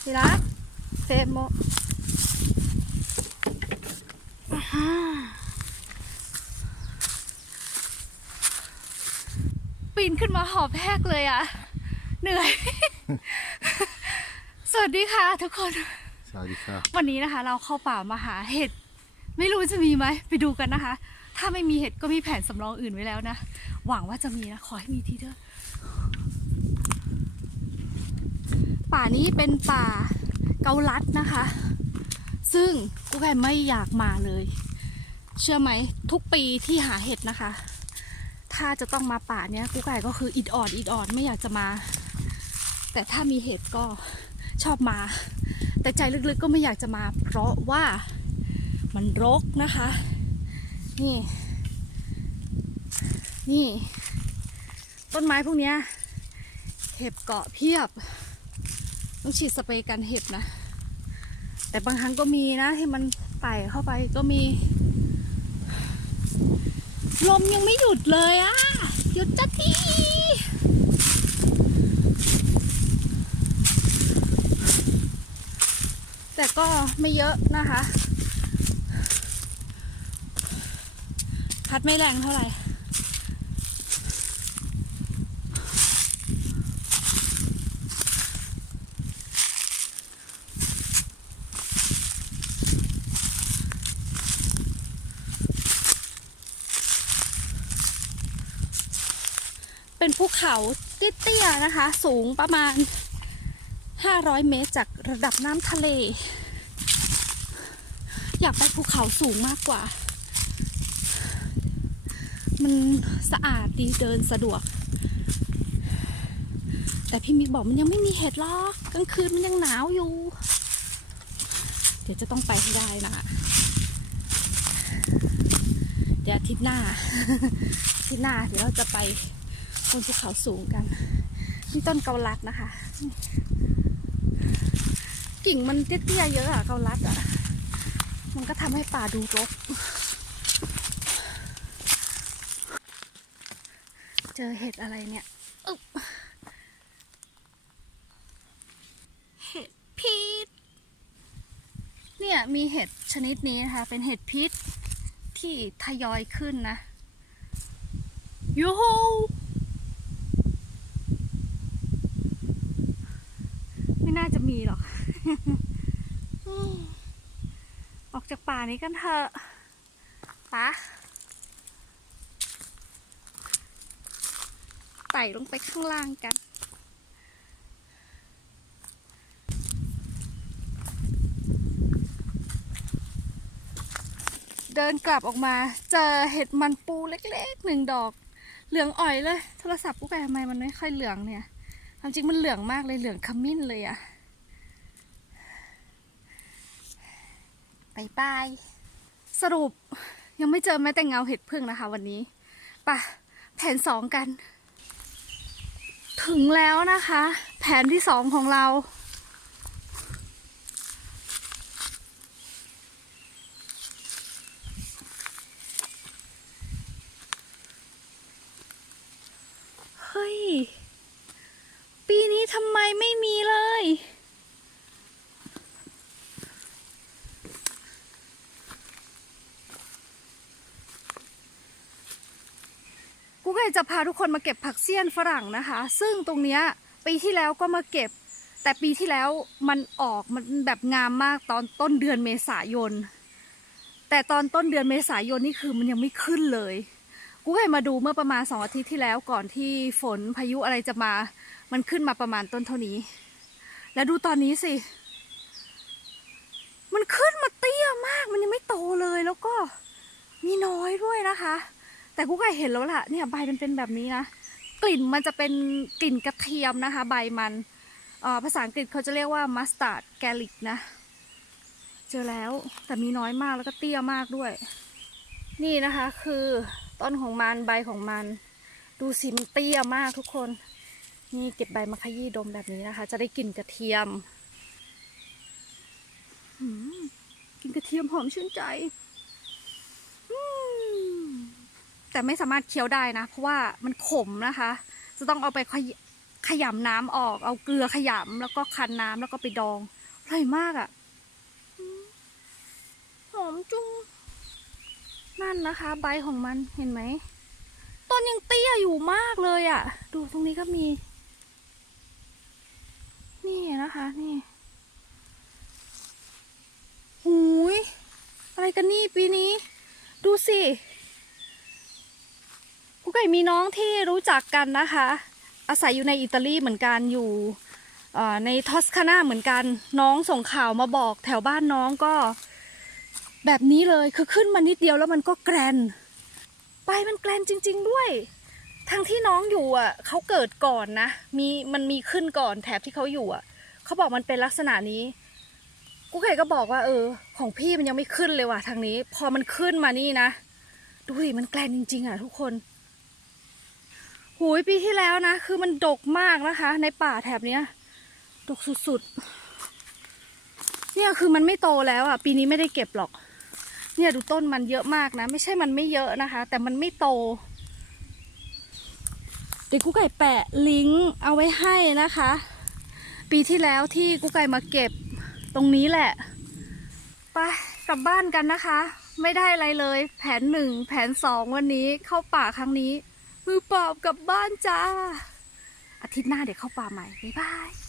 ทีรักเซนโมอ่าปีนขึ้นมาหอบแหกเลยอะเหนื่อย สวัสดีค่ะทุกคน สวัสดีครับวันนี้นะคะ เราเข้าป่ามาหาเห็ด ไม่รู้จะมีไหม ไปดูกันนะคะ ถ้าไม่มีเห็ดก็มีแผนสำรองอื่นไว้แล้วนะ หวังว่าจะมีนะ ขอให้มีทีเถอะ ป่านี้เป็นป่าเกาลัดนะคะ ซึ่งกูแกไม่อยากมาเลย เชื่อไหมทุกปีที่หาเห็ดนะคะ ถ้าจะต้องมาป่าเนี้ยกูไก่ก็คืออิดออดอิดออดไม่อยากจะมา แต่ถ้ามีเห็ดก็ชอบมา แต่ใจลึกๆก็ไม่อยากจะมา เพราะว่ามันรกนะคะ นี่ นี่ ต้นไม้พวกเนี้ยเห็บเกาะเพียบ ต้องฉีดสเปรย์กันเห็บนะ แต่บางครั้งก็มีนะที่มันไต่เข้าไปก็มี ลมยังไม่หยุดเลยอะหยุดจักทีแต่ก็ไม่เยอะนะคะ พัดไม่แรงเท่าไหร่ เป็นภูเขาเตี้ยๆนะคะ สูงประมาณ 500 เมตรจากระดับน้ำทะเล อยากไปภูเขาสูงมากกว่า มันสะอาดดีเดินสะดวก แต่พี่มิกบอกมันยังไม่มีเห็ดหรอกกลางคืนมันยังหนาวอยู่ เดี๋ยวจะต้องไปให้ได้นะเดี๋ยวอาทิตย์หน้าอาทิตย์หน้าเดี๋ยวเราจะไป บนภูเขาสูงกันนี่ต้นเกาลัดนะคะ กิ่งมันเตี้ยๆเยอะอะเกาลัดอะมันก็ทำให้ป่าดูรก เจอเห็ดอะไรเนี่ยอึ๊บเห็ดพิษ เนี่ยมีเห็ดชนิดนี้นะคะ เป็นเห็ดพิษที่ทยอยขึ้นนะยูฮูไม่ น่าจะมีหรอกอืมออกจากป่านี้กันเถอะปะไต่ลงไปข้างล่างกันเดินกลับออกมาเจอเห็ดมันปูเล็กๆหนึ่งดอก เหลืองอ่อยเลย โทรศัพท์กูไปทำไมมันไม่ค่อยเหลืองเนี่ยความจริงมันเหลืองมากเลยเหลืองขมิ้นเลยอะายบาย สรุปยังไม่เจอแม้แต่เงาเห็ดพึ่งนะคะวันนี้ป่ะแผนสองกัน ถึงแล้วนะคะ แผนที่สองของเรา เฮ้ย ปีนี้ทำไมไม่มีเลย กูก็จะพาทุกคนมาเก็บผักเสี้ยนฝรั่งนะคะ ซึ่งตรงเนี้ยปีที่แล้วก็มาเก็บ แต่ปีที่แล้วมันออกมันแบบงามมากตอนต้นเดือนเมษายน แต่ตอนต้นเดือนเมษายนนี่คือมันยังไม่ขึ้นเลย กูเคยมาดูเมื่อประมาณสองอาทิตย์ที่แล้วก่อนที่ฝนพายุอะไรจะมา มันขึ้นมาประมาณต้นเท่านี้ แล้วดูตอนนี้สิ มันขึ้นมาเตี้ยมาก มันยังไม่โตเลยแล้วก็มีน้อยด้วยนะคะ แต่กูก็เห็นแล้วล่ะเนี่ยใบมันเป็นแบบนี้นะกลิ่นมันจะเป็นกลิ่นกระเทียมนะคะ ใบมันภาษาอังกฤษเขาจะเรียกว่ามัสตาร์ดแกลิกนะ เจอแล้วแต่มีน้อยมากแล้วก็เตี้ยมากด้วย นี่นะคะคือต้นของมันใบของมัน ดูสิมันเตี้ยมากทุกคน นี่เก็บใบมะขยี้ดมแบบนี้นะคะ จะได้กลิ่นกระเทียมมกลิ่นกระเทียมหอมชื่นใจอืม แต่ไม่สามารถเคี้ยวได้นะ เพราะว่ามันขมนะคะ จะต้องเอาไปขยขยำน้ำออก เอาเกลือขยำแล้วก็คั้นน้ำแล้วก็ไปดองอร่อยมากอะ่ะหอมจุ้งนั่นนะคะ ใบของมันเห็นไหมต้นยังเตี้ยอยู่มากเลยอะ่ะ ดูตรงนี้ก็มี นี่นะคะนี่หูยอะไรกันนี่ปีนี้ ดูสิ กูไก่มีน้องที่รู้จักกันนะคะ อาศัยอยู่ในอิตาลีเหมือนกันอยู่ในทอสคานาเหมือนกันน้องส่งข่าวมาบอกแถวบ้านน้องก็ แบบนี้เลยคือขึ้นมานิดเดียวแล้วมันก็แกรนไปมันแกรนจริง ๆด้วย ทั้งที่น้องอยู่อะเขาเกิดก่อนนะมีมันมีขึ้นก่อนแถบที่เขาอยู่อะเขาบอกมันเป็นลักษณะนี้กูไก่ก็บอกว่าเออ ของพี่มันยังไม่ขึ้นเลยว่ะทางนี้ พอมันขึ้นมานี่นะ ดูดิมันแกลนจริง ๆ อะทุกคน หูยปีที่แล้วนะ คือมันดกมากนะคะ ในป่าแถบเนี้ย ดกสุดๆ เนี่ยคือมันไม่โตแล้วอะ ปีนี้ไม่ได้เก็บหรอก เนี่ยดูต้นมันเยอะมากนะ ไม่ใช่มันไม่เยอะนะคะ แต่มันไม่โต เดี๋ยวกูไก่แปะลิงก์เอาไว้ให้นะคะ ปีที่แล้วที่กูไก่มาเก็บตรงนี้แหละ ไปกลับบ้านกันนะคะ ไม่ได้อะไรเลย แผนหนึ่งแผนสองวันนี้เข้าป่าครั้งนี้ มือเปล่ากลับบ้านจ้า อาทิตย์หน้าเดี๋ยวเข้าป่าใหม่ บ๊ายบาย